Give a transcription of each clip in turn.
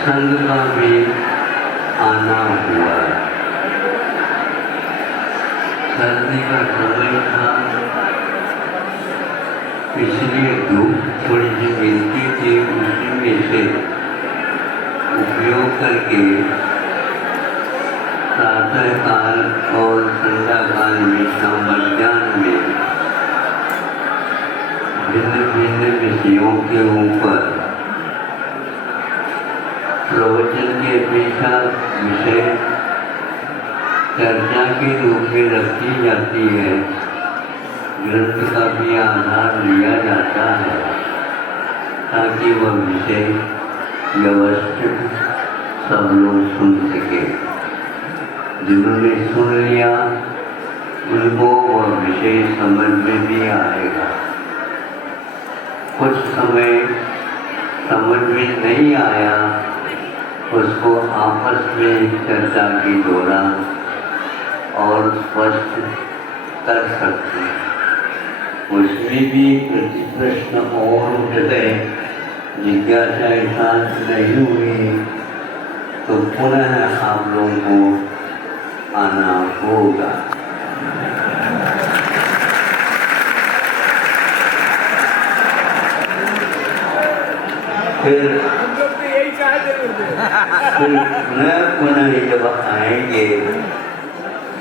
संग का भी आना हुआ। सर्दी का समय था, इसलिए धूप थोड़ी सी मिलती थी, उसी में से उपयोग करके प्रातः काल और संध्या काल में मध्याह्न में भिन्न भिन्न विषयों के ऊपर प्रवचन की अपेक्षा विषय चर्चा के रूप में रखी जाती है। ग्रंथ का भी आधार लिया जाता है ताकि वह विषय व्यवस्थित सब लोग सुन सके। जिन्होंने सुन लिया उनको वह विषय समझ में भी आएगा। कुछ समय समझ में नहीं आया, उसको आपस में चर्चा के दौरान और स्पष्ट कर सकते हैं। उसमें भी प्रश्न और उठते, जिज्ञासा शांत नहीं हुई तो पुनः आप लोगों को आना होगा। फिर पुनः जब आएंगे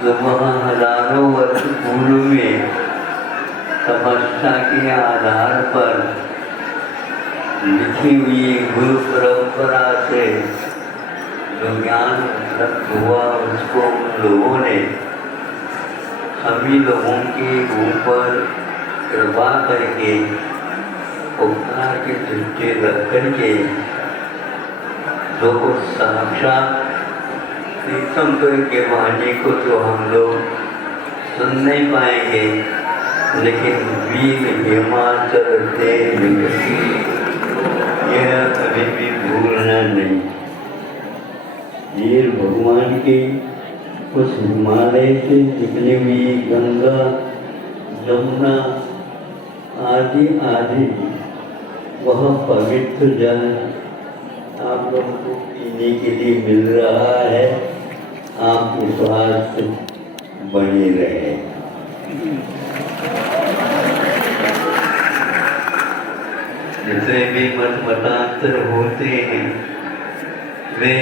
तो वहाँ हजारों वर्ष पूर्व में तपस्या के आधार पर लिखी हुई गुरु परंपरा से जो ज्ञान प्राप्त हुआ उसको उन लोगों ने सभी लोगों के ऊपर कृपा करके उपकार के दृष्टि रख करके जो कुछ साक्षात तीर्थंकर के वाणी को तो हम लोग सुन नहीं पाएंगे, लेकिन वीर हिमाचल देव यह कभी भी भूलना नहीं। ये भगवान की उस हिमालय से निकली हुई गंगा यमुना आदि आदि वह पवित्र जल आप लोगों को पीने के लिए मिल रहा है। आप स्वास्थ्य बने रहे। जितने भी मत मतांतर होते हैं वे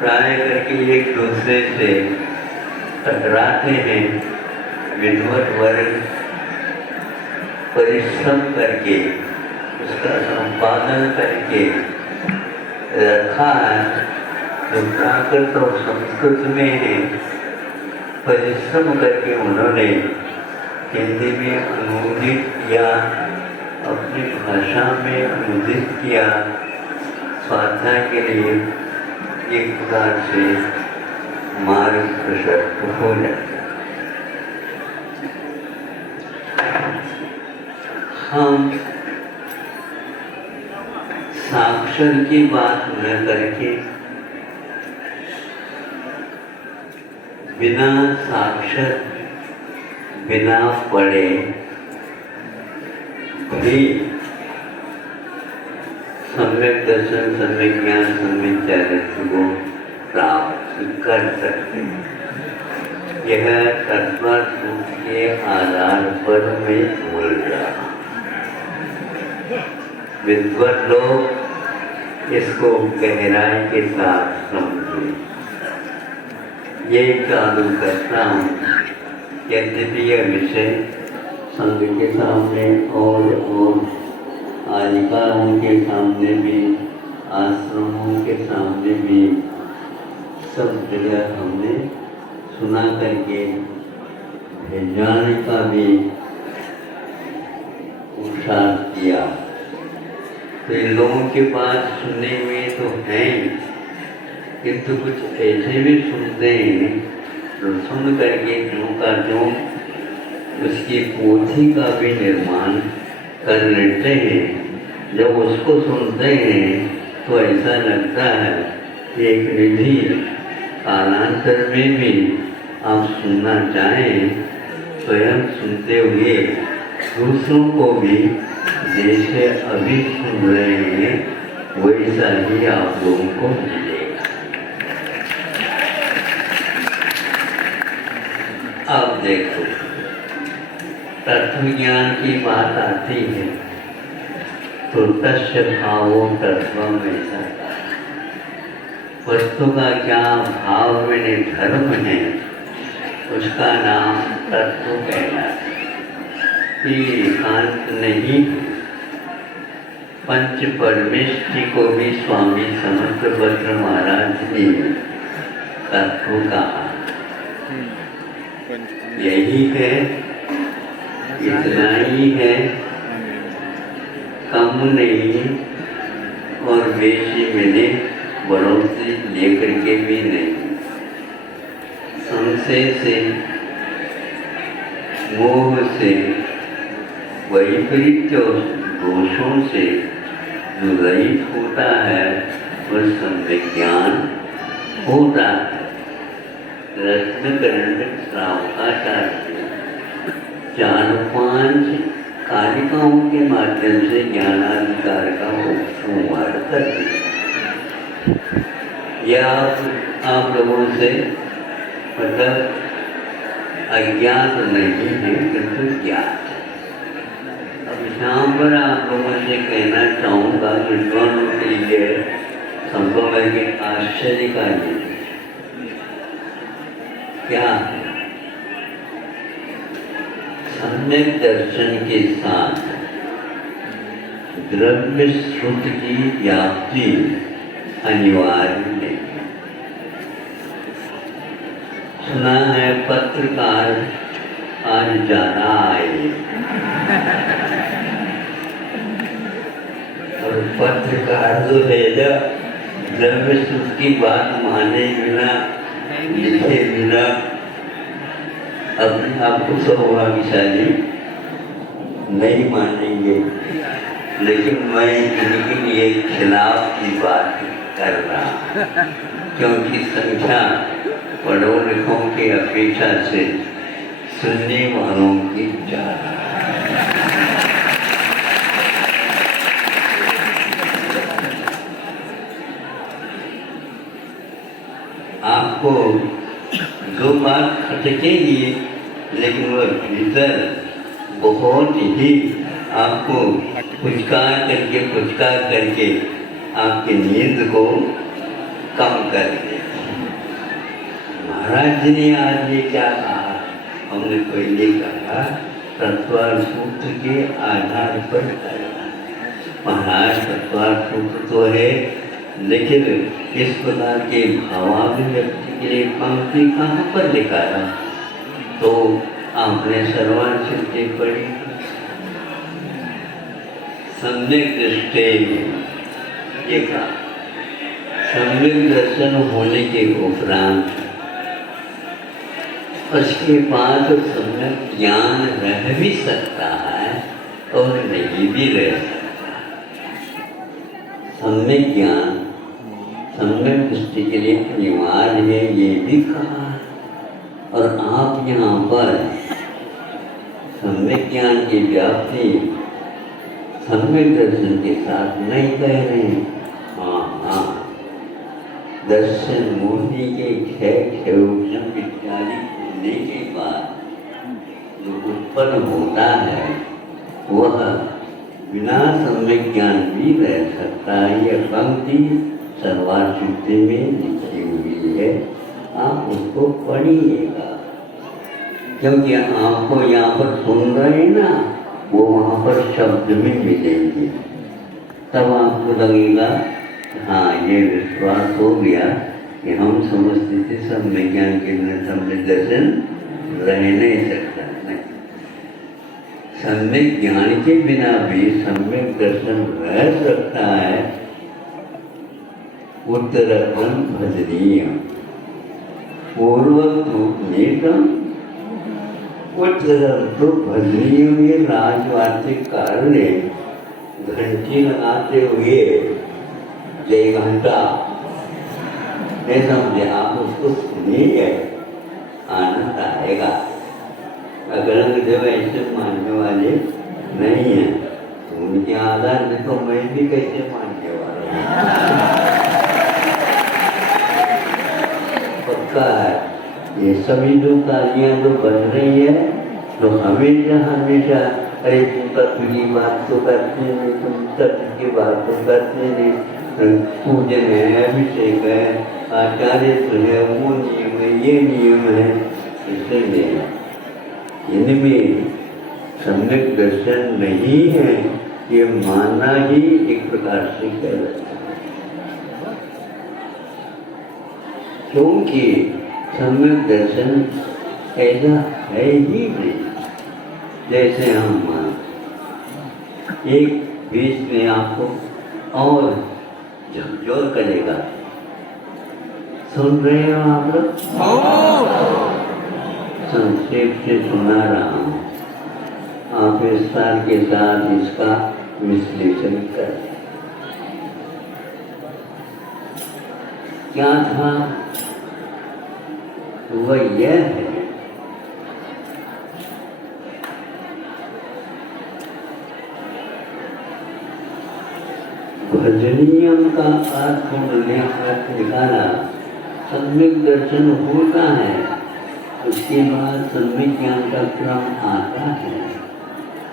प्राय करके एक दूसरे से टकराते हैं। विद्वत वर्ग परिश्रम करके उसका संपादन करके रखा है। जो प्राकृत और संस्कृत में है, परिश्रम करके उन्होंने हिंदी में अनुदित किया, अपनी भाषा में अनुदित किया। स्वाध्याय के लिए एक प्रकार से मार्ग प्रशस्त हो जाता। हम साक्षर की बात न करके बिना साक्षर बिना पढ़े भी सम्यक दर्शन, सम्यक ज्ञान, सम्यक चरित्र को प्राप्त कर सकते हैं। यह तत्व के आधार पर मैं बोल रहा हूँ। विद्वत लोग इसको गहराई के साथ समझे। ये चालू करता हूँ। यद्यपि यह विषय संघ के सामने और आधिकारों के सामने भी, आश्रमों के सामने भी सब जगह हमने सुना करके भेजाने का भी पुरुषार्थ किया। तो इन लोगों के पास सुनने में तो हैं, किंतु कुछ ऐसे भी सुनते हैं तो सुन करके जो का जो उसकी पोथी का भी निर्माण कर लेते हैं। जब उसको सुनते हैं तो ऐसा लगता है कि एक निधि कालांतर में भी आप सुनना चाहें, स्वयं सुनते हुए दूसरों को भी जैसे अभी सुन रहे हैं वैसा ही आप लोगों को मिलेगा। अब देखो, तत्व ज्ञान की बात आती है तो तस्य भावो तत्वम ऐसा वस्तु का क्या भाव में धर्म है उसका नाम तत्व कहलाता है। ये एकांत नहीं। पंच परमेष्टि को भी स्वामी समर्थभद्र महाराज ने तत्व कहा। यही है, इतना ही है, कम नहीं और बेशी में बढ़ोतरी लेकर के भी नहीं। संशय से, मोह से, वैपरीत्य दोषों से जो रहित होता है वह सम्यक ज्ञान होता है। रत्नकरण श्रावकाचार्य 4-5 कारिकाओं के माध्यम से ज्ञानाधिकार का उपसंहार करते हैं। यह आप लोगों से मतलब अज्ञात नहीं है किंतु ज्ञात है। अब यहाँ पर आप लोगों से कहना चाहूँगा विद्वानों के लिए संभव है कि आश्चर्य का ये क्या सम्यक दर्शन के साथ द्रव्य श्रुत की व्याप्ति अनिवार्य नहीं। सुना है पत्रकार आज जाना आए और पत्रकार जो है द्रव्य श्रुत की बात माने बिना लिखे बिना अपने आप को सौभाग्यशाली नहीं मानेंगे। लेकिन मैं इनके लिए खिलाफ की बात कर रहा, क्योंकि संख्या पढ़ो लिखों की अपेक्षा से सुनने वालों की ज़्यादा। आपको जो बात खटकेगी लेकिन वह भीतर बहुत ही आपको पुचकार करके आपकी नींद को कम कर देगी। महाराज जी ने आज ये क्या कहा, हमने पहले कहा तत्वार सूत्र के आधार पर करना। महाराज तत्वार सूत्र तो है, लेकिन इस प्रकार के भावाभिव्यक्ति के लिए पंक्ति कहाँ पर लिखा है? तो आपने सर्वांशुद्धि पढ़ी। सम्यक दृष्टि ये कहा, सम्यक दर्शन होने के उपरांत उसके बाद सम्यक ज्ञान रह भी सकता है और नहीं भी रह सकता। सम्यक ज्ञान सम्यक दृष्टि के लिए अनिवार्य है, ये भी कहा। और आप यहाँ पर सम्यक ज्ञान की व्याप्ति सम्यक दर्शन के साथ नहीं कह रहे हैं। हाँ, दर्शन मूर्ति के क्षयोक्षम इत्यादि होने के बाद जो उत्पन्न होता है वह बिना सम्यक ज्ञान भी रह सकता है। यह पंक्ति सर्वार्थ में लिखी हुई है, आप उसको पढ़िएगा। क्योंकि आपको यहाँ पर सुन रहे हैं ना, वो वहाँ पर शब्द में मिलेंगे, तब आपको लगेगा हाँ ये विश्वास हो गया कि हम समझते थे सम्यक ज्ञान के बिना सम्यक दर्शन रह नहीं सकता। नहीं, सम्यक ज्ञान के बिना भी सम्यक दर्शन रह सकता है। उत्तरपन भजनीय पूर्वतुनीतम उत्तरम तो भजनियों में राजवार्तिक कारण घंटी लगाते हुए जय घंटा नहीं समझे आप उसको सुनिए, आनंद आएगा। अगरंग देव ऐसे मानने वाले नहीं है, तो उनके आधार में तो मैं भी कैसे मानने वाला हूँ। पक्का है ये सभी जो तालियां जो बन रही है तो हमेशा हमेशा अरे तुम तत्व की बात तो करते नहीं, तुम तत्व की बात तो करते नहीं, पूजन है, अभिषेक है, आचार्य है, वो नियम है, ये नियम है, इसलिए इनमें सम्यक दर्शन नहीं है, ये मानना ही एक प्रकार से गलत है। क्योंकि सम्यक दर्शन ऐसा है ही नहीं। जैसे हम एक बीच में आपको और झकझोर करेगा, सुन रहे हो आप लोग? संक्षेप से सुना रहा हूँ, आप विस्तार के साथ इसका विश्लेषण कर। क्या था? वह यह है भजनीयम का अर्थ उन्होंने अर्थ निकाला। सम्यक दर्शन होता है, उसके बाद सम्यक ज्ञान का क्रम आता है।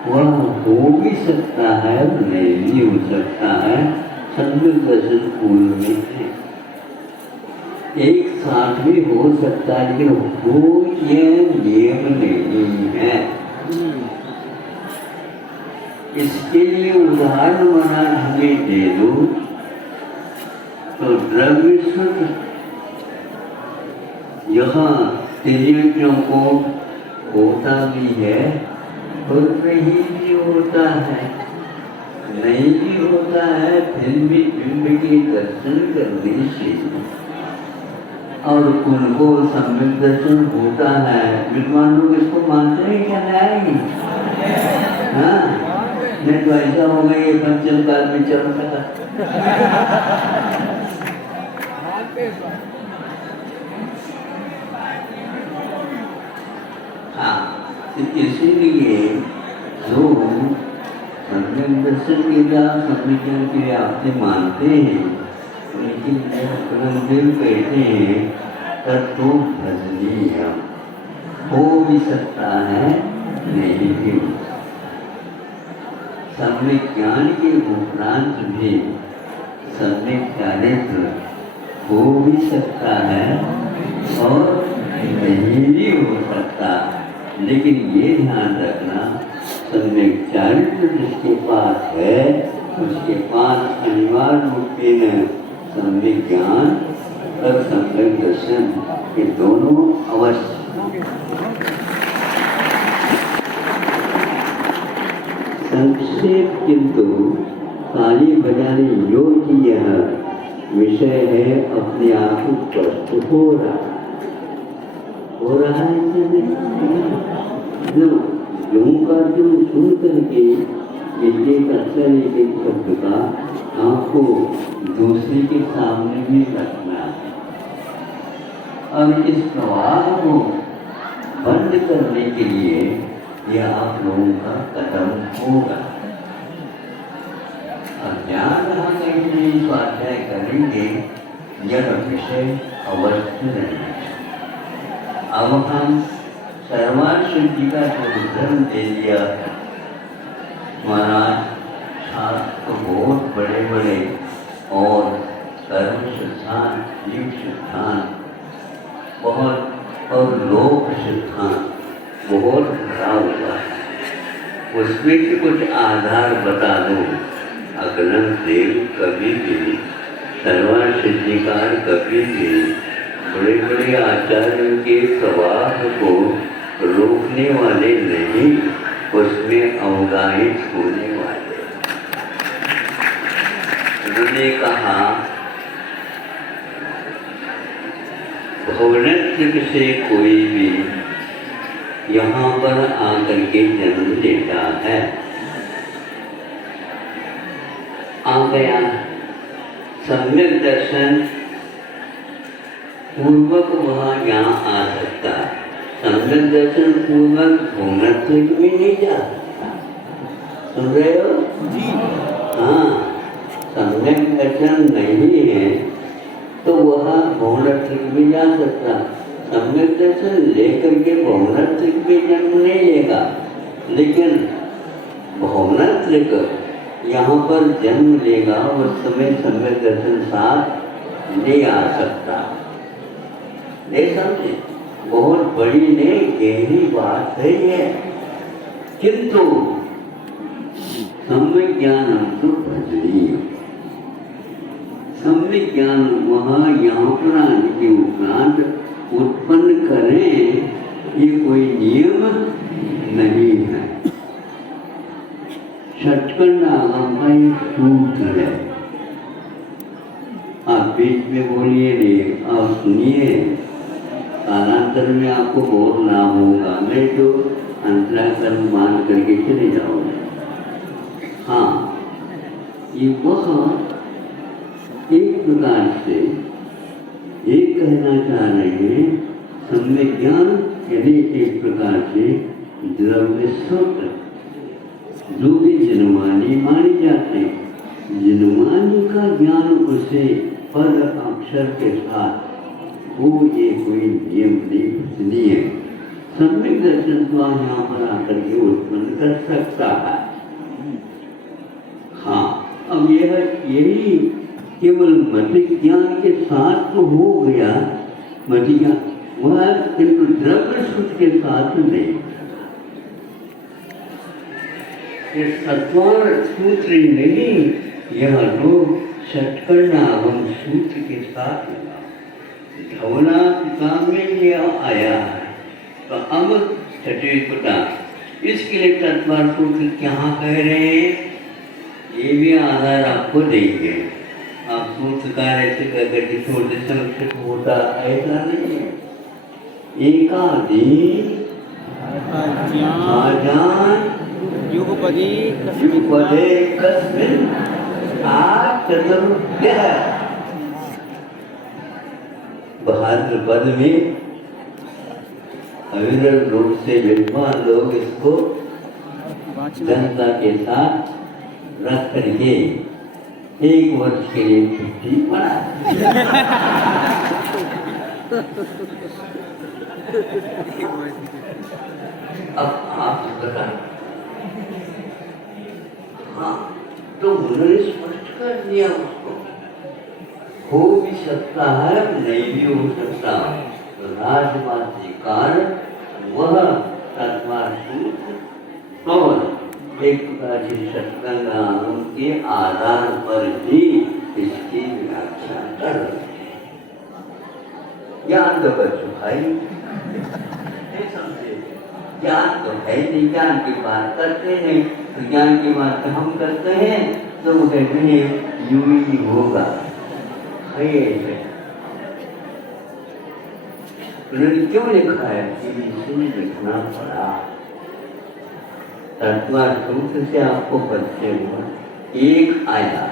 वह हो भी सकता है, नहीं भी हो सकता है। सम्यक दर्शन पूर्व में है, एक साथ भी हो सकता है, लेकिन वो ये नियम नहीं है। इसके लिए उदाहरण बना हमें दे दो तो द्रव्य शुद्ध यहाँ त्रियों को होता भी है और नहीं भी होता है, नहीं भी होता है, फिर भी बिंब के दर्शन करने से और उनको सम्यक दर्शन होता है। विद्वान लोग इसको मानते हैं क्या? नहीं, हाँ, नहीं तो ऐसा हो गया ये पंचम काल में चल सका। हाँ, इसीलिए जो सम्यक दर्शन के बाद सम्यक ज्ञान की व्याप्ति मानते हैं, लेकिन देव कहते हैं तत्व भजनीय हो भी सकता है, नहीं भी हो सकता। सम्यक ज्ञान के उपरांत भी सम्यक चारित्र हो भी सकता है और नहीं भी हो सकता। लेकिन ये ध्यान रखना, सम्यक चारित्र जिसके पास है उसके पास अनिवार्य रूप में सम्यक ज्ञान और सम्यक दर्शन ये दोनों अवश्य। संक्षेप किंतु ताली बजाने योग्य यह विषय है, अपने आप स्पष्ट हो रहा है। जो का जो सुन करके एक अच्छा एक शब्द का आपको दूसरे के सामने भी रखना है और इस प्रवाह को बंद करने के लिए यह आप लोगों का कदम होगा। और ध्यान रहा कहीं स्वाध्याय करेंगे, यह विषय अवश्य रहना। अब हम सर्वाश्व जी का जो धर्म दे दिया महाराज, शास्त्र बहुत बड़े बड़े और कर्म सिद्धांत, जीव सिद्धांत बहुत और लोक सिद्धांत बहुत भरा हुआ है। उसमें से कुछ आधार बता दो। अग्रंथ देव कभी भी, सर्वान सिद्धिकार कभी भी बड़े बड़े आचार्यों के प्रवाह को रोकने वाले नहीं, उसमें अवगाहित होने वाले। उन्होंने कहा भुवनत्व से कोई भी यहाँ पर आकर के जन्म लेता है। आ गया सम्यक दर्शन पूर्वक वह यहाँ आ सकता है। सम्यक दर्शन पूर्वक भुवनत्व में नहीं जा सकता। सुन रहे हो जी? हाँ, सम्यक दर्शन नहीं है तो वह भुवनत्व में जा सकता। सम्यक दर्शन लेकर के भुवनत्व में जन्म नहीं लेगा, लेकिन भुवनत्व यहाँ पर जन्म लेगा उस समय सम्यक दर्शन साथ नहीं आ सकता। नहीं समझे? बहुत बड़ी ने गहरी बात है ये, किंतु सम्यक ज्ञान हमको बदली। सम्यक ज्ञान वहाँ यहाँ पर आने के उपरांत उत्पन्न करें, ये कोई नियम नहीं है। षटखंड आगम का एक सूत्र है। आप बीच में बोलिए नहीं, आप सुनिए, कालांतर में आपको बोर ना होगा, मैं तो अंतराकरण मान करके चले जाऊंगा। हाँ, ये वह एक प्रकार से ये कहना चाह रहे हैं, सम्यक ज्ञान यदि एक प्रकार से द्रव्य सूत्र जो भी जन्मानी माने जाते हैं, जन्मानी का ज्ञान उसे पद अक्षर के साथ वो ये कोई नियम नहीं है। सम्यक दर्शन तो यहाँ पर आकर के उत्पन्न कर सकता है। हाँ, अब यही केवल मति ज्ञान के साथ तो हो गया, मति ज्ञान वह किंतु द्रव्य सूत्र के साथ नहीं। ये सत्वर सूत्र ही नहीं, यह लोग षटखंड आगम सूत्र के साथ धवना पिता में यह आया है। तो अब छठवीं पिता इसके लिए तत्वर सूत्र क्या कह रहे हैं, ये भी आधार आपको देंगे। आप सूत्रकार ऐसे कहकर के छोटे संक्षिप्त होता ऐसा नहीं है। एकादि आजान युगपदे कस्मिन् चतुर्भ्यः। भाद्रपद में अविरल रूप से विद्वान लोग इसको जनता के साथ रख करके 1 वर्ष के लिए छुट्टी पड़ा। अब आप बताएं। हाँ, तो उन्होंने स्पष्ट कर दिया उसको, हो भी सकता है, नहीं भी हो सकता। तो राजवासी कारण वह तत्वार सूत्र और एक प्रकार से षटखंड आगम के आधार पर ही इसकी व्याख्या कर रहे हैं। ज्ञान तो बच्चों भाई नहीं समझे, ज्ञान तो है नहीं, ज्ञान की बात करते हैं तो ज्ञान की बात हम करते हैं तो वो कहते हैं यूं ही होगा। उन्होंने क्यों लिखा है, इसलिए लिखना पड़ा। तत्वर सूत्र से आपको परिचय हुआ, एक आया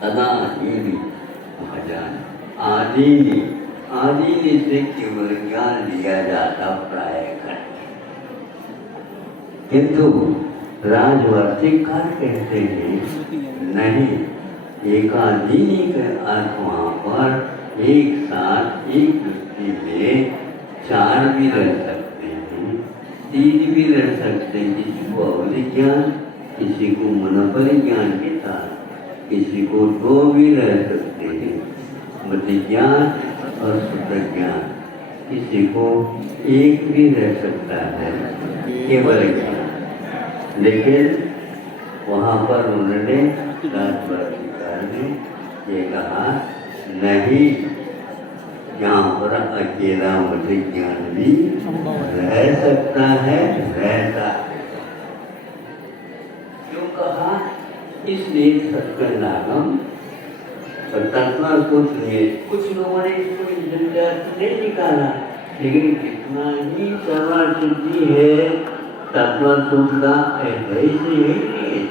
सदा आदि महाजान आदि से केवल ज्ञान लिया जाता प्राय करके, किंतु राजवार्तिककार कहते हैं नहीं, एकादि के अर्थ वहाँ पर एक साथ एक व्यक्ति में 4 भी रह सकते हैं, 3 भी रह सकते हैं। किसी को अवधि ज्ञान, किसी को मनोबल ज्ञान के साथ, किसी को 2 भी रह सकते हैं, मति ज्ञान और शुद्ध ज्ञान, किसी को 1 भी रह सकता है केवल ज्ञान। लेकिन वहाँ पर उन्होंने राजवार्तिकार ने ये कहा नहीं, यहाँ पर अकेला मति ज्ञान भी रह सकता है, रहता है। क्यों कहा? इसलिए षटखंड आगम और तत्व सुनिए, कुछ लोगों ने इसको जन्मजात नहीं निकाला, लेकिन कितना ही सर्वा शुद्धि है तत्व सूत्र का ऐसे यही नहीं है।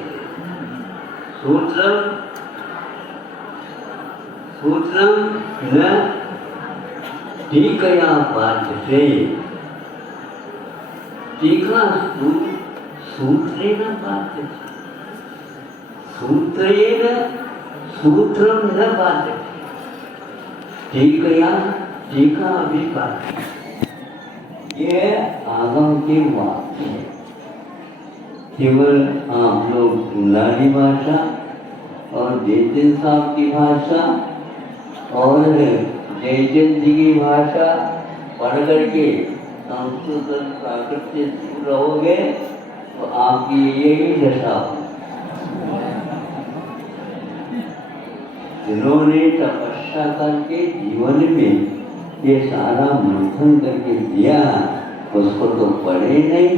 सूत्रम न टीकया पाठ्यते, टीका सूत्रेण पाठ्यते, सूत्रेण सूत्रम न पाठ्यते, टीकया टीका भी पाठ्यते। ये आगम के वाक्य है। केवल आप लोग गुलाड़ी भाषा और जयचंद साहब की भाषा और जयचंद जी की भाषा पढ़ करके संस्कृत प्राकृत से दूर रहोगे तो आपकी यही दशा हो। जिन्होंने तपस्या करके जीवन में ये सारा मंथन करके दिया, उसको तो पढ़े नहीं,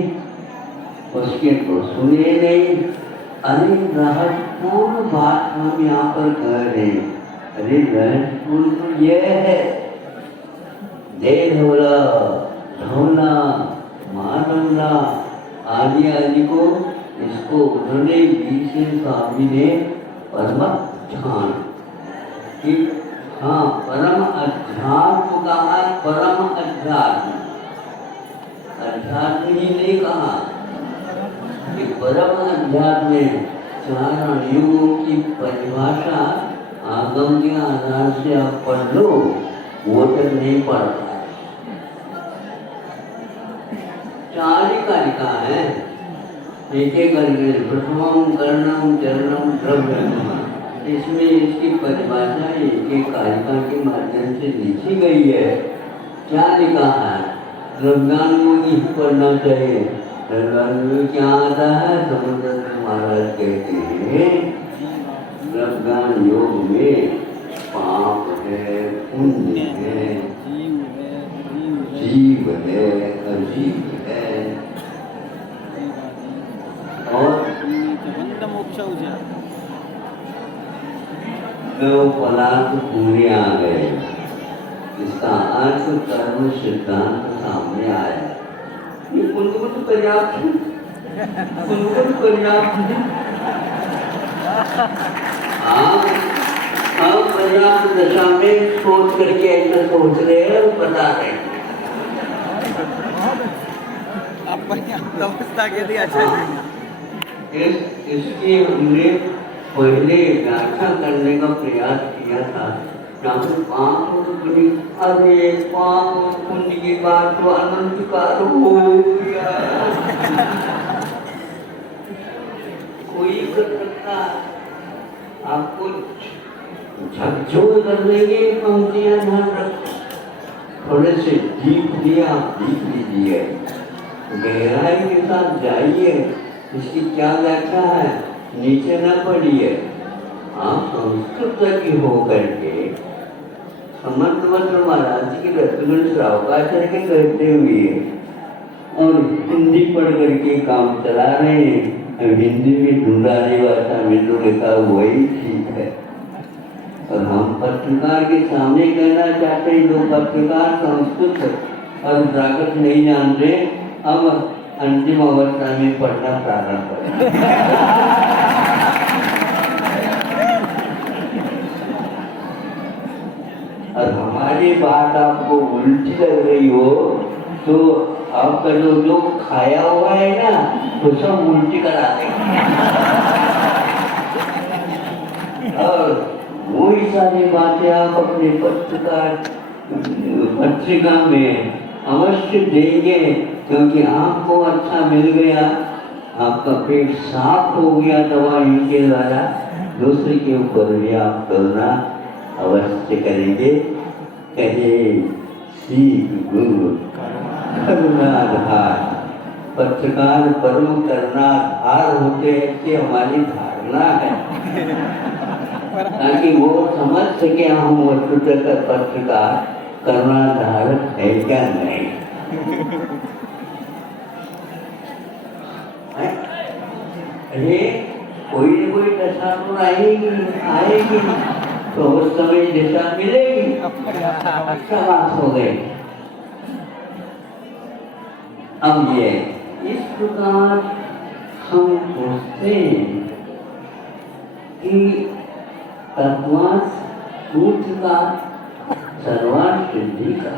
उसके तो सुने नहीं। अरे रहस्यपूर्ण बात हम यहाँ पर कह रहे हैं। अरे रहस्यपूर्ण तो यह है, जय धोला धोला मानवला आदि आदि को, इसको उन्होंने बीच स्वामी ने परम ध्यान कि हाँ परम अध्यात्म कहा, परम अध्यात्म, अध्यात्म ही नहीं कहा कि परम अध्यात्म में चार युगों की परिभाषा आगम के आधार से आप पढ़ लो, वो तक नहीं पढ़ पाए। चार ही कारिका है, एक एक करके प्रथमम कर्णम चरणम द्रव्य, इसमें इसकी परिभाषा एक एक कारिका के माध्यम से लिखी गई है। क्या लिखा है? द्रव्यान को ही पढ़ना चाहिए। द्रव्यान में क्या आता है? समुद्र महाराज कहते हैं द्रव्यान योग में पाप है, पुण्य है, जीव है, अजीव है और दो पदार्थ पूरे आ गए। इसका अर्थ कर्म सिद्धांत सामने आया। ये उनको तो पर्याप्त है, उनको तो पर्याप्त है। आप पर्याप्त दशा में सोच करके ऐसा सोच रहे हैं और बता रहे हैं। आप पर्याप्त अवस्था के लिए अच्छा इसकी हमने पहले व्याख्या करने का प्रयास किया था। पाप अरे पाप पुण्य की बात तो अनंत काल हो गया, कोई कर सकता। आपको झकझोर कर देंगे पंक्तियां, ध्यान रखो। थोड़े से डीप दिया आप डीप लीजिए, गहराई के साथ जाइए। इसकी क्या व्याख्या है नीचे न पढ़िए। आप संस्कृत की हो करके समर्थवत्र महाराज जी की रत्न श्रावकाचार्य के कहते हुए और हिंदी पढ़ करके काम चला रहे हैं। अब हिंदी में ढूंढाने भाषा में तो लिखा वही ठीक है। और हम पत्रकार के सामने कहना चाहते हैं, जो पत्रकार संस्कृत और प्राकृत नहीं जानते, अब अंतिम अवस्था में पढ़ना प्रारंभ करें। और हमारी बात आपको उल्टी लग रही हो तो आपका जो खाया हुआ है ना, तो सब उल्टी करा देंगे। और वही सारी बातें आप अपने पत्रिका में अवश्य देंगे, क्योंकि आपको अच्छा मिल गया, आपका पेट साफ हो गया दवा इनके द्वारा। दूसरे के ऊपर भी आप करना अवश्य करेंगे। कहे सीख गुरु करुणाधार, पत्रकार परम करुणाधार होते हैं कि हमारी धारणा है, ताकि वो समझ सके हम वस्तुतः का पत्रकार करुणाधार है क्या नहीं। अरे कोई न कोई दशा तो आएगी। तो उस समय दिशा मिलेगी। समाप्त हो गए। अब ये इस प्रकार हम सोचते हैं कि तत्वास सूत्र का सर्वार्थ सिद्धि का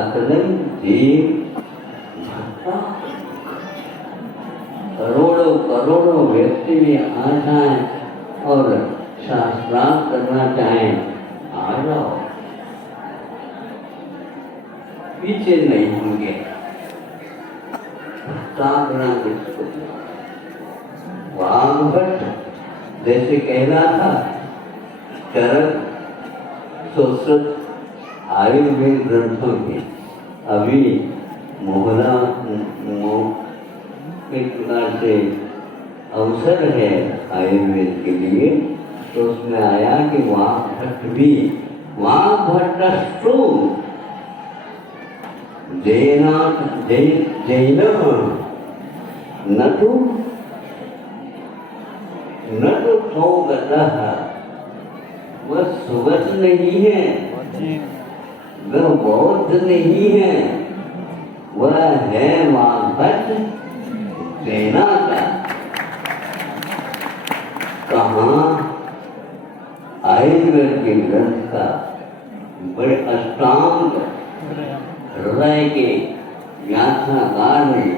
अकलन देव भक्ता करोड़ों करोड़ों व्यक्ति भी आ जाए और शास्त्रार्थ करना चाहें, आ जाओ, पीछे नहीं होंगे। साधना किसको? वामभट्ट जैसे कह रहा था, चरक सुश्रुत आयुर्वेद ग्रंथों के अभी मोहरा एक प्रकार से अवसर है आयुर्वेद के लिए, तो उसमें आया कि वामभट्ट भी वामभट्टस्तु जैन न तो सौगतः, वह सुगत नहीं है, वह बौद्ध नहीं है, वह है वामभट्ट सेना का। कहाँ? आयुर्वेद के ग्रंथ का बड़े अष्टांग हृदय के व्याख्याकार में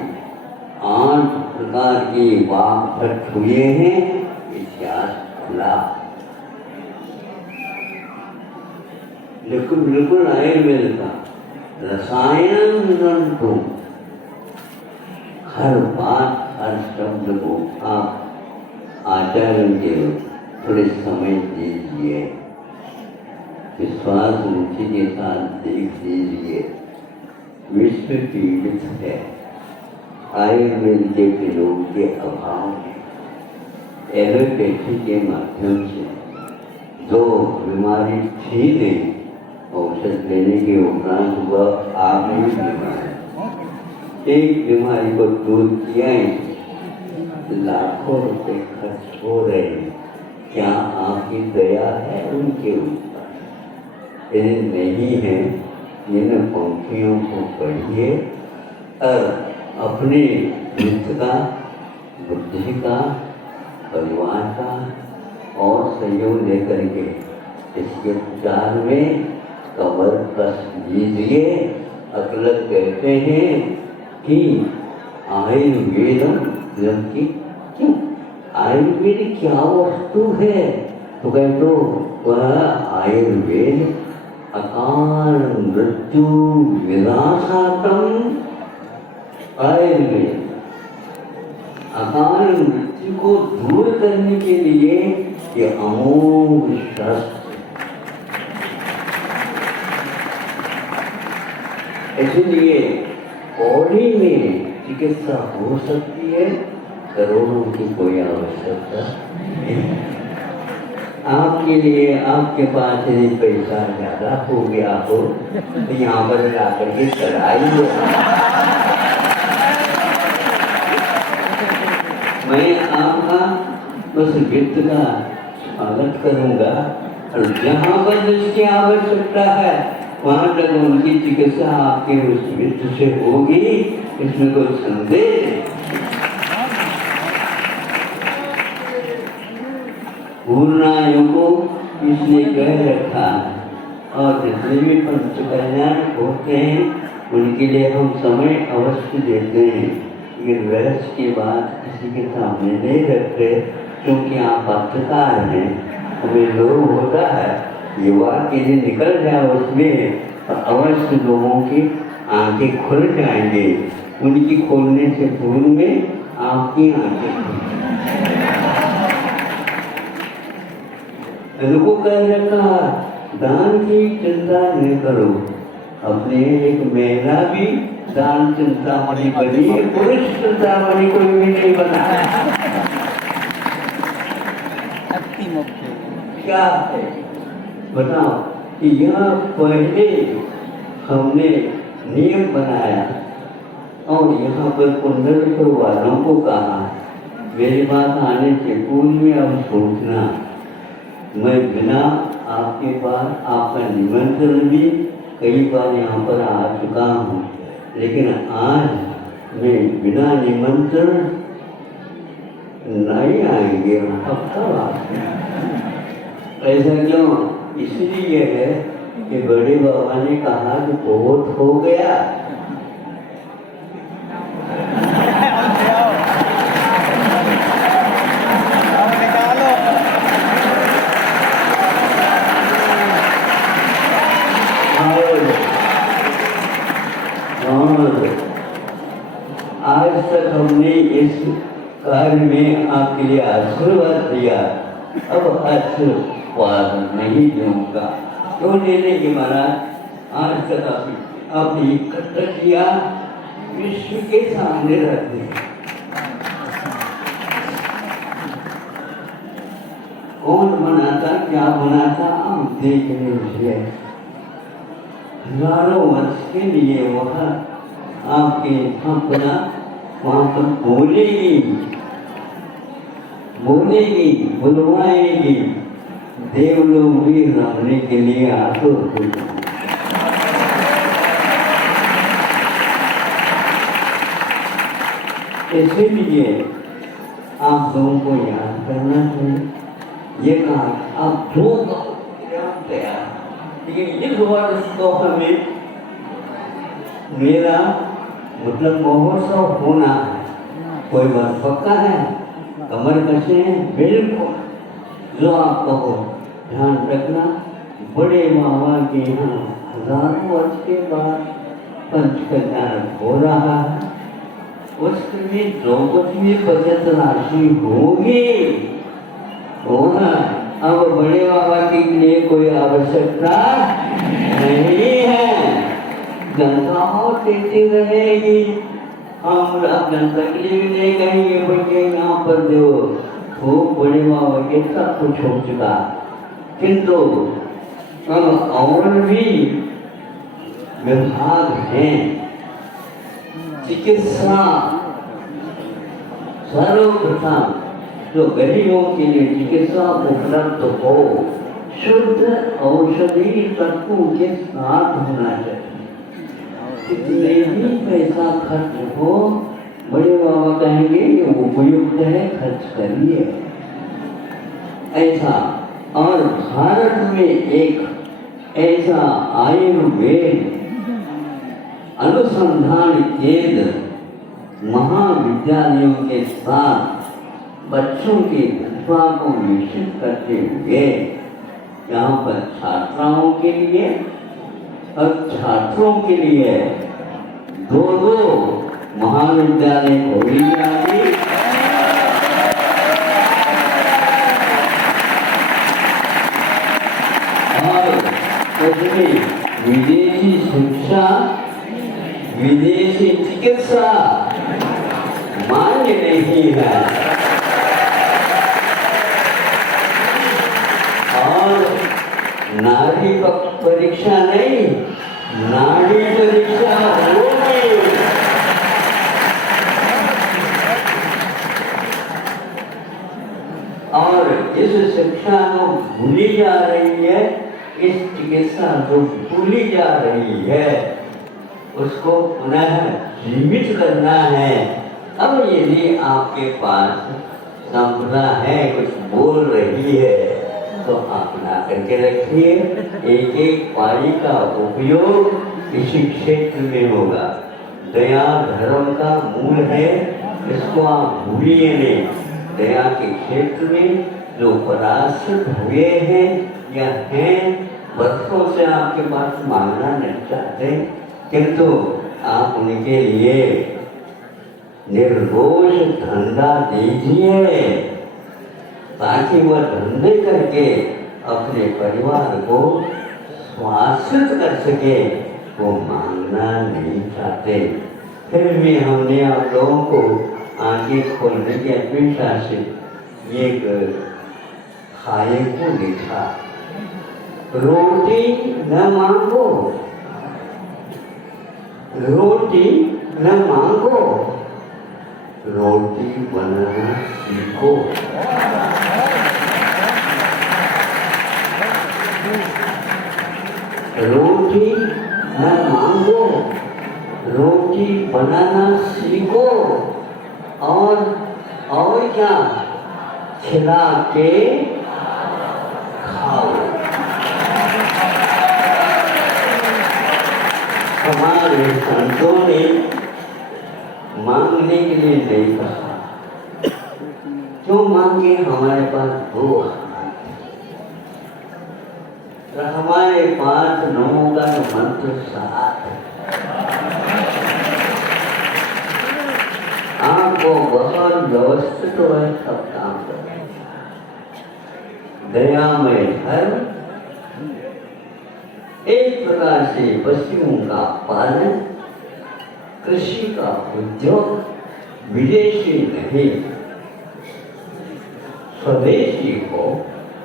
8 प्रकार की वामभट्ट हुए हैं। इतिहास खुला, लेकिन बिल्कुल आयुर्वेद का रसायन ग्रंथों हर बात हर शब्द को आप आचरण के थोड़े समय दीजिए, विश्वास रुचि के साथ देख लीजिए। विश्व पीड़ित है आयुर्वेद के प्रयोग के अभाव में। एलोपैथी के माध्यम से जो बीमारी थी नहीं, औषध लेने के उपरांत वह आ गई बीमारी। एक बीमारी को दूर किया ही लाखों रुपए खर्च हो रहे हैं। क्या आपकी दया है उनके ऊपर? यदि नहीं है, इन पंक्तियों को पढ़िए और अपने हित का, बुद्धि का, परिवार का और सहयोग लेकर के इसके प्रचार में कमर कस दीजिए। अकलत कहते हैं कि आयुर्वेदम की क्यों? आयुर्वेद क्या वस्तु है? तो कह दो वह आयुर्वेद अकाल मृत्यु विनाशातम। आयुर्वेद अकाल मृत्यु को दूर करने के लिए ये अमोघ शस्त्र। इसलिए बॉडी में चिकित्सा हो सकती है, करोड़ों की कोई आवश्यकता नहीं। आपके लिए आपके पास यदि पैसा ज्यादा हो गया हो तो यहाँ पर जाकर के चढ़ाई हो। मैं आपका बस वित्त का स्वागत करूंगा और जहाँ पर जिसकी आवश्यकता है वहाँ तक उनकी चिकित्सा आपके उस वित्त से होगी, इसमें कोई संदेह नहीं। पूर्णायु को इसलिए कह रखा और जितने भी पंच कल्याण होते हैं उनके लिए हम समय अवश्य देते हैं, लेकिन रहस्य की बात किसी के सामने नहीं रखते, क्योंकि आप पत्रकार हैं। हमें लोग होता है युवा के लिए निकल जाए उसमें तो अवश्य लोगों की आंखें खुल जाएंगे। उनकी खोलने से पूर्व में आपकी आंखें खुल। उनको कह रखा दान की चिंता नहीं करो। अपने एक महिला भी दान चिंतामणि बनी है, पुरुष चिंतामणि कोई भी नहीं बना है। क्या है बताओ कि यह पहले हमने नियम बनाया और यहाँ पर कुंडल वालों को कहा मेरी बात आने से पूर्व में अब सोचना मैं बिना आपके पास आपका निमंत्रण भी कई बार यहाँ पर आ चुका हूँ, लेकिन आज मैं बिना निमंत्रण नहीं आएंगे, पक्का बात है। ऐसा क्यों? इसलिए है कि बड़े बाबा ने कहा कि बहुत हो गया। आज तक हमने इस कार्य में आपके लिए आशीर्वाद दिया, अब आशीर्वाद नहीं दूंगा। क्यों ले लेंगे महाराज? आज तक आपने इकट्ठा किया, विश्व के सामने रख दिया। कौन बनाता, क्या बनाता, आप देख लीजिए। हजारों वर्ष के लिए वह आपके स्थापना वहाँ पर बोलेगी, बुलवाएगी। देवलोग भी रमने के लिए आतुर हो जाए। इसलिए आप लोगों को याद करना चाहिए। ये कहा आप जो तैयार, लेकिन इस वर्ष तो हमें मेरा मतलब महोत्सव होना है। कोई बात पक्का है? कमर कसे हैं बिल्कुल। जो आप कहो ध्यान रखना, बड़े बाबा के यहाँ हजारों वर्ष के बाद पंचकल्याण हो रहा है। उसमें जो कुछ भी बचत राशि होगी होना, अब बड़े बाबा के लिए कोई आवश्यकता नहीं है। जनता और देती रहेगी, हम जनता के लिए भी नहीं कहेंगे बच्चे यहाँ पर जो वो बड़े बाबा के सब कुछ हो चुका, किंतु अब और भी विभाग हैं। चिकित्सा सर्वप्रथम जो गरीबों के लिए चिकित्सा उपलब्ध हो, शुद्ध औषधि तत्वों के साथ होना चाहिए। कितने भी पैसा खर्च हो, बड़े बाबा कहेंगे ये उपयुक्त है, खर्च करिए। ऐसा, और भारत में एक ऐसा आयुर्वेद अनुसंधान केंद्र महाविद्यालयों के साथ बच्चों की प्रतिभा को विकसित करते हुए यहाँ पर छात्राओं के लिए और छात्रों के लिए दो महाविद्यालय खोली जाएगी। और उसमें विदेशी शिक्षा, विदेशी चिकित्सा मान्य नहीं है। और नारी परीक्षा नहीं, नाड़ी परीक्षा होगी। और इस शिक्षा जो भूली जा रही है, इस चिकित्सा जो भूली जा रही है, उसको पुनः जीवित करना है। अब यदि आपके पास संपदा है, कुछ बोल रही है, तो आप ना करके रखिए। एक एक पारी का उपयोग इसी क्षेत्र में होगा। दया धर्म का मूल है, इसको आप भूलिए नहीं। दया के क्षेत्र में जो पराश्रित हुए हैं या हैं, वर्षों से आपके पास मांगना नहीं चाहते, किंतु आप उनके लिए निर्दोष धंधा दीजिए, ताकि वह धंधे करके अपने परिवार को स्वाश्रित कर सके। वो मांगना नहीं चाहते। फिर भी हमने आप लोगों को आंखें खोलने की अपेक्षा से एक खाए को देखा। रोटी न मांगो, रोटी न मांगो, रोटी बनाना सीखो। रोटी न मांगो, रोटी बनाना सीखो और क्या खिला के खाओ। हमारे संतों ने मांगने के लिए नहीं कहा, क्यों मांगे? हमारे पास दो तो हमारे पास नमो का मंत्र साथ है। आपको बहुत व्यवस्थित हो सब काम कर, दयामय धर्म, एक प्रकार से पशुओं का पालन, कृषि का उद्योग, विदेशी नहीं स्वदेशी हो,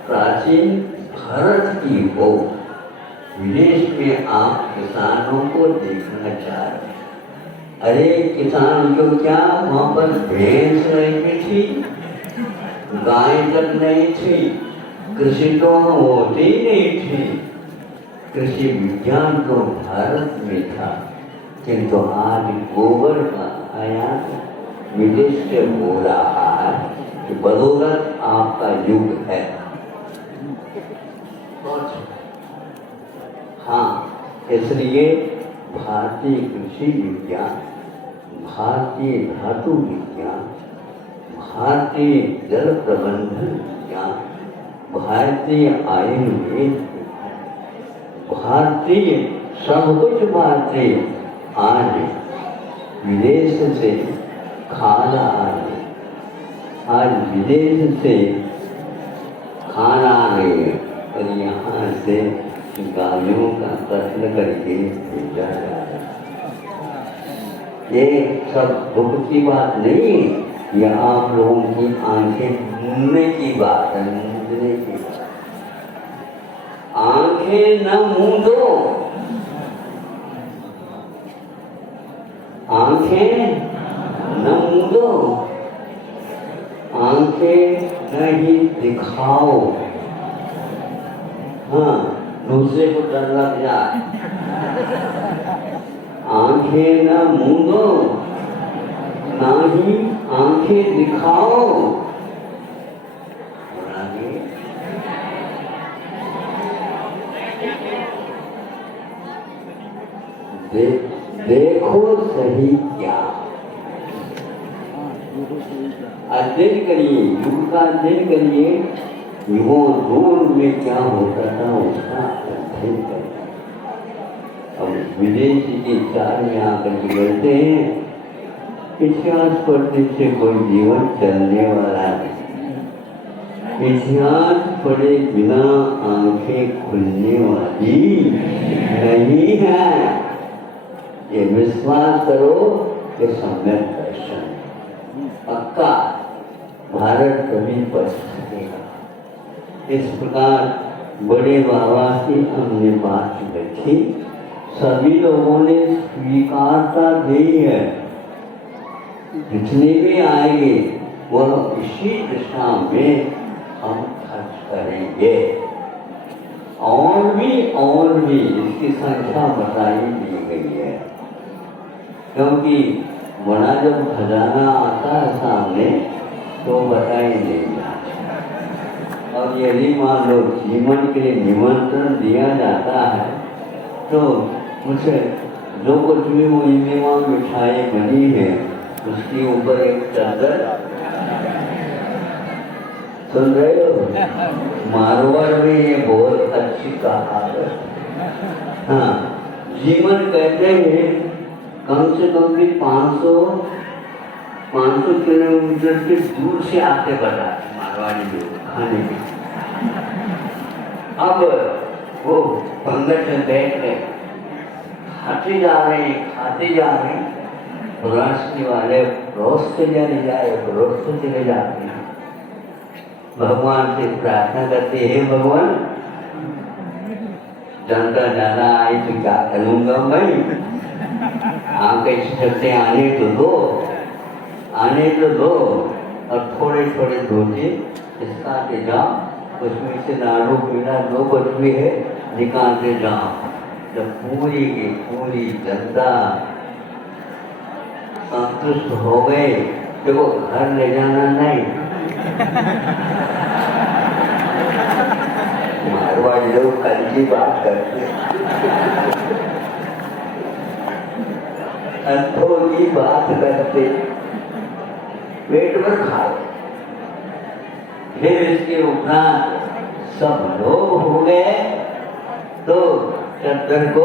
प्राचीन भारत की हो। विदेश में आप किसानों को देखना चाह रहे, अरे किसान जो क्या वहाँ पर भैंस नहीं थी, गाय तक नहीं थी, कृषि तो होती नहीं थी, कृषि विज्ञान तो भारत में था, किंतु आज गोबर का आयात विदेश से हो रहा है कि बदौलत आपका युग है। हाँ, इसलिए भारतीय कृषि विज्ञान, भारतीय धातु विज्ञान, भारतीय जल प्रबंधन विज्ञान, भारतीय आयुर्वेद, भारतीय सब कुछ भारतीय आज विदेश से खाना आ रहे, आज विदेश से खाना आ रहे और यहाँ से गायों का कत्ल करके भेजा जा रहा है। ये सब दुख की बात नहीं है, यह आप लोगों की आंखें मूंदने की बात है, मूंदने की बात। आंखें न मूंदो, आंखें न मूंदो, आंखें नहीं दिखाओ। हाँ, दूसरे को डर लग जाए। आंखें न मूंदो, ना ही आंखें दिखाओ। देखो सही क्या अध्ययन करिए, युग का अध्ययन करिए, युगों दूर में क्या होता था उसका अध्ययन करिए। अब विदेशी के चार में आकर के बोलते हैं इतिहास पढ़ने से कोई जीवन चलने वाला नहीं, इतिहास पढ़े बिना आंखें खुलने वाली नहीं है। ये विश्वास करो कि सम्यक दर्शन पक्का भारत कभी बच सकेगा। इस प्रकार बड़े बाबा की हमने बात रखी, सभी लोगों ने स्वीकारता दी है, जितने भी आएंगे वह इसी दिशा में हम खर्च करेंगे। और भी इसकी संख्या बताई दी गई है, क्योंकि बड़ा जब खजाना आता है सामने तो बताई नहीं जाता। और यदि मान लो जीवन के लिए निमंत्रण दिया जाता है तो मुझे जो कुछ भी वो इनमें मिठाई बनी है उसके ऊपर एक चादर, सुन रहे हो, मारवाड़ में ये बहुत अच्छी कहावत है। हाँ, जीवन कहते हैं कम से कम भी 500 किलोमीटर से दूर से आते बता मारवाड़ी लोग खाने के। अब वो पंगत में बैठ गए, खाते जा रहे हैं, परोसने वाले परोसते चले जाते हैं। भगवान से प्रार्थना करते हैं, भगवान जनता ज़्यादा आई तो क्या करूँगा मैं, आपके चलते आने तो दो और थोड़े धोते इसका के जाओ, उसमें से नाड़ू पीड़ा 2 बच भी है निकालते जाओ। जब पूरी की पूरी जनता संतुष्ट हो गए तो वो घर ले जाना नहीं। मारवाड़ी लोग कल की बात करते, अंतों की बात करते, पेट में खाओ। फिर इसके उपरांत सब लोग हो गए तो चद्दर को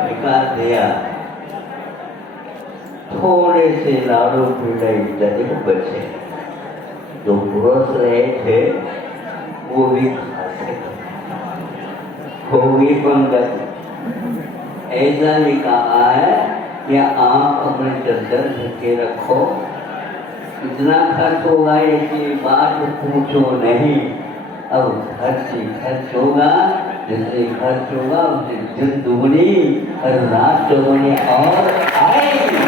निकाल दिया। थोड़े से लाड़ू पिटाई जब बचे, जो पुरुष रहे थे वो भी खाते, होगी पंगत। ऐसा भी कहा है कि आप अपने चद्दर ढके रखो, इतना खर्च होगा इसकी बात पूछो नहीं। अब खर्च होगा, जिससे खर्च होगा उससे दिन दुगनी और रात चौगुनी और आएगी।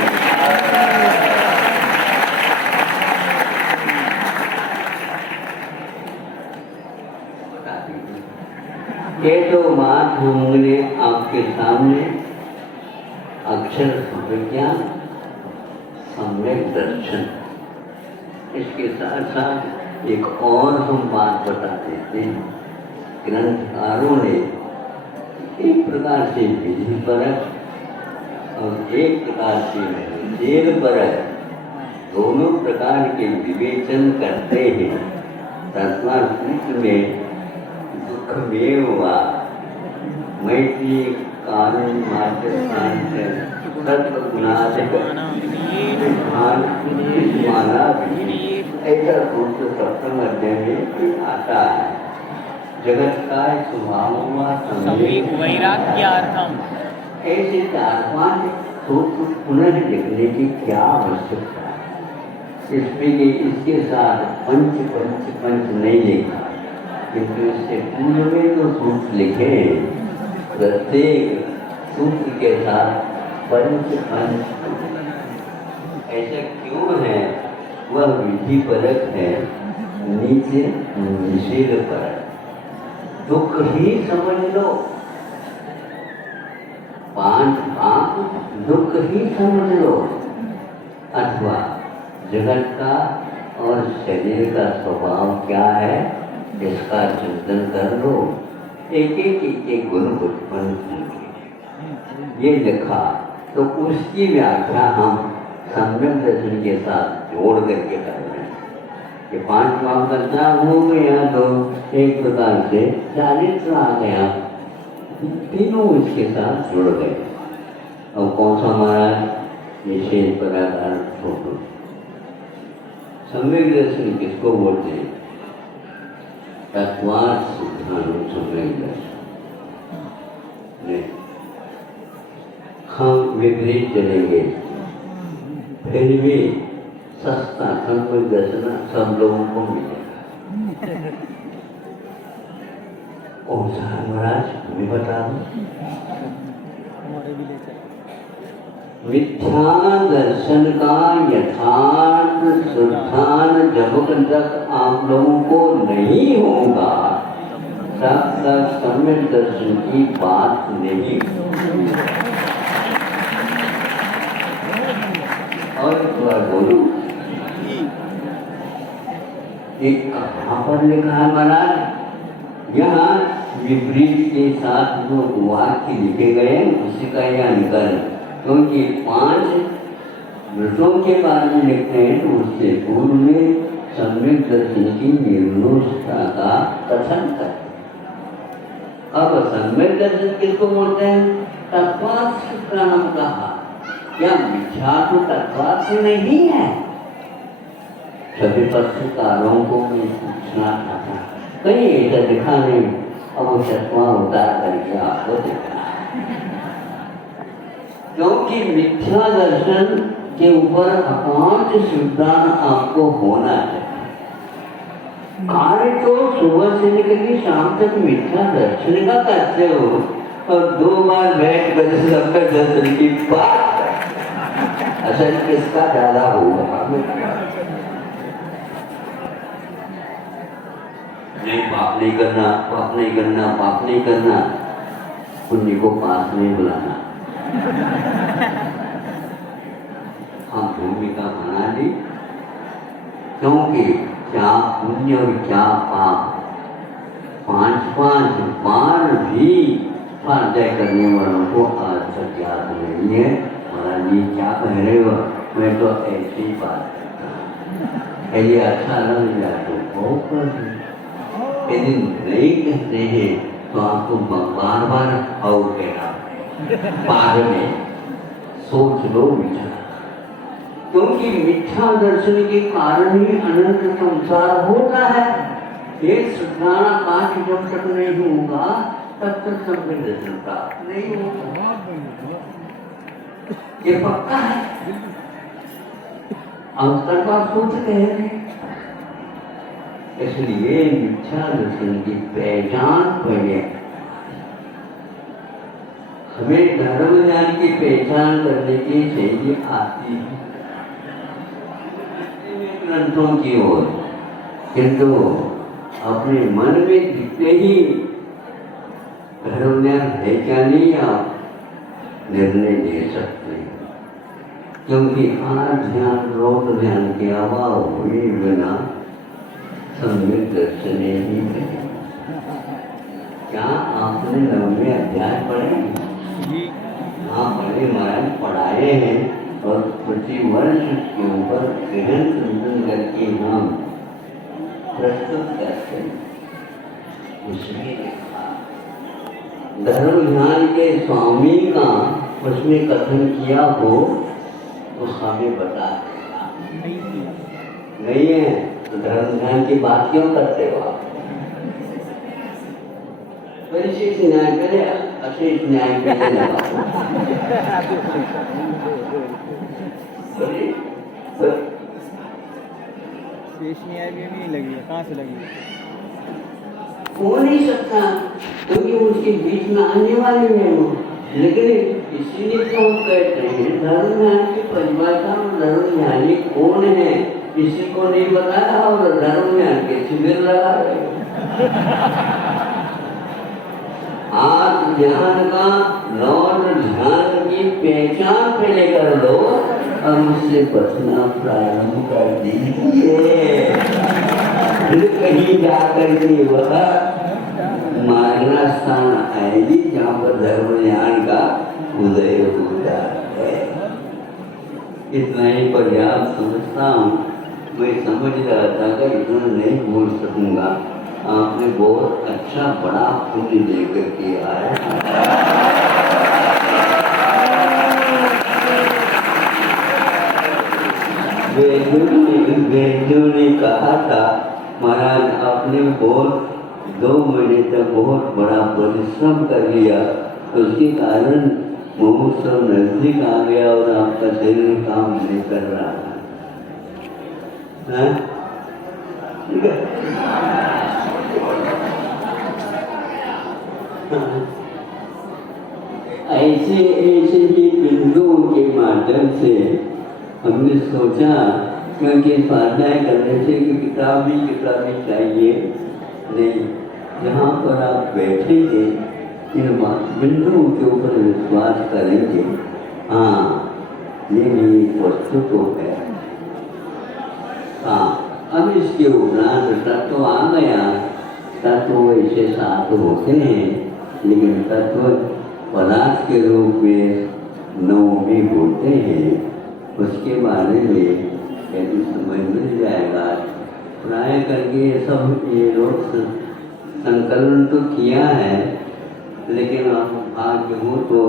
ये तो बात हमने आपके सामने अक्षर विज्ञान सम्यक दर्शन, इसके साथ साथ एक और हम बात बता देते हैं। ग्रंथकारों ने एक प्रकार से विधि परक और एक प्रकार से वेद परक दोनों प्रकार के विवेचन करते हैं। तत्वार्थ में दुख में हुआ मैत्री कानून मात्र सत्गुणाधिक माना ऐसा दूसरे सप्तम अध्याय में आता है। जगत का स्वभाव हुआ वैराग्यार्थम। ऐसे चार पांच सूत्र पुनः लिखने की क्या आवश्यकता है? इसके साथ पंच पंच पंच नहीं लिखा, किंतु इससे पूर्व में तो सूत्र लिखे, प्रत्येक सूत्र के साथ पंच पंच। ऐसा क्यों है? वह विधि परक है, नीचे निषेध परक। दुख ही समझ लो, पांच पाप दुख ही समझ लो, अथवा जगत का और शरीर का स्वभाव क्या है इसका चिंतन कर लो। एक गुण उत्पन्न होंगे, ये लिखा तो उसकी व्याख्या हम सम्यक दर्शन के साथ जोड़ करके कर रहे हैं। ये पांच पाप का त्याग हो गया तो एक प्रकार से चारित्र आ गया, तीनों इसके साथ जुड़ गए। अब कौन सा महाराज? निषेध पदार्थ छोड़ो। सम्यक दर्शन किसको बोलते हैं? तत्वार्थ सिद्धांत सम्यक दर्शन। हम विपरीत चलेंगे, फिर भी सस्ता सम्यक दर्शन सब लोगों को मिलेगा। कौन सा महाराज हमें बता दो। मिथ्या दर्शन का यथार्थ सिद्धांत जब तक आप लोगों को नहीं होगा तब तक सम्यक दर्शन की बात नहीं। और एक बार बोलू, एक कहाँ पर लिखा है महाराज? यहाँ विपरीत के साथ जो वाक्य लिखे गए उसी का यह अंतर है, क्योंकि पांच वृत्तों के बारे में लिखते हैं तो उससे पूर्व में सम्यक दर्शन की निर्दोषता का कथन करते हैं। अब सम्यक दर्शन किसको बोलते हैं? तत्वार्थ का नाम कहा, क्या मिथ्या तो तत्वार्थ नहीं है? सभी पत्रकारों को मैं पूछना चाहता, कहीं ऐसा दिखा नहीं, अब वो चश्मा उतार करके आपको दिखा, क्योंकि मिथ्या दर्शन के ऊपर अकांत सिद्धांत आपको होना है। कार्य तो सुबह से लेकर के शाम तक मिथ्या दर्शन का करते हो और 2 बार बैठ कर सम्यक दर्शन की बात असल किसका ज्यादा होगा? नहीं, पाप नहीं करना, पाप नहीं करना, पाप नहीं करना। पुण्य को पास नहीं बुलाना। हम भूमिका बना ली, क्योंकि क्या पुण्य और क्या पाप, 5-5 बार भी स्वाध्याय करने वालों को आज तक याद नहीं है। महाराज जी क्या कह रहे हो? मैं तो ऐसी बात करता हूँ, यदि अच्छा लग जाए तो बहुत, यदि नहीं कहते हैं तो आपको बार बार और कहना बाद में सोच लो विचार, क्योंकि मिथ्या दर्शन के कारण ही अनंत संसार होता है। ये सत्याना कांच जब तक नहीं होगा तब तक संवेद दर्शन प्राप्त नहीं होगा, ये पक्का है। अंतर का सोच कह रहे, इसलिए मिथ्या दर्शन की पहचान पहले, हमें धर्म ज्ञान की पहचान करने की चाहिए आती है ग्रंथों की ओर, किंतु अपने मन में दिखते ही धर्म ज्ञान है क्या नहीं आप निर्णय दे सकते हैं, क्योंकि आज ध्यान रोग ध्यान के अभाव हुए बिना सम्यक दर्शन ही नहीं। क्या आपने 9वें अध्याय पढ़े? हाँ पढ़े, महाराज पढ़ाए हैं, और प्रति वर्ष के ऊपर गहन चिंतन करके हम प्रस्तुत करते हैं। उसमें धर्म ध्यान के स्वामी का उसमें कथन किया हो तो हमें बता देगा, नहीं है तो धर्म ध्यान की बात क्यों करते हो आप? विशेष न्याय करे, अशेष न्याय करे लगा। शेष न्याय भी नहीं लगी है, कहाँ से लगी है? हो नहीं सकता, क्योंकि उसके बीच में आने वाली है वो। लेकिन इसीलिए तो हम कहते हैं धर्म ध्यान की परिभाषा में धर्म ध्यानी कौन है किसी को नहीं बताया, और धर्म ध्यान के शिविर लगा रहे हो। आज ध्यान का नौन ध्यान की पहचान पहले कर लो और उससे बचना प्रारंभ कर दीजिए, फिर कहीं जाकर के वह मार्गना स्थान आएगी जहाँ पर धर्म ज्ञान का उदय होता है। इतना ही पर्याप्त समझता हूँ। मैं समझ रहा था कि इतना नहीं बोल सकूँगा। आपने बहुत अच्छा बड़ा पुण्य लेकर के आया। वेदों ने कहा था महाराज आपने बहुत 2 महीने तक बहुत बड़ा परिश्रम कर लिया, तो उसके कारण महोत्सव नजदीक आ गया और आपका शरीर काम नहीं कर रहा है। ठीक है, ऐसे ही बिंदुओं के माध्यम से हमने सोचा, क्योंकि स्वाध्याय करने से किताबी चाहिए नहीं, जहाँ पर आप बैठेंगे इन बिंदुओं के ऊपर विश्वास करेंगे, हाँ ये मेरी वस्तु तो है। हाँ अब इसके उपरांत तत्व आ गया, तत्व ऐसे 7 होते हैं, लेकिन तत्व पदार्थ के रूप में 9 भी होते हैं। उसके बारे में यदि समझ मिल जाएगा, प्राय करके सब ये लोग संकलन तो किया है, लेकिन आप भाग्य हो तो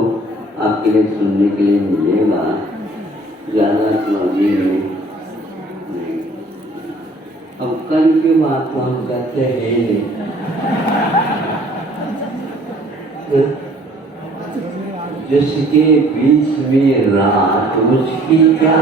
आपके लिए सुनने के लिए मिलेगा, ज़्यादा तो अभी नहीं। अब कल की बात तो हम कहते हैं नहीं, जिसके बीच में रात उसकी क्या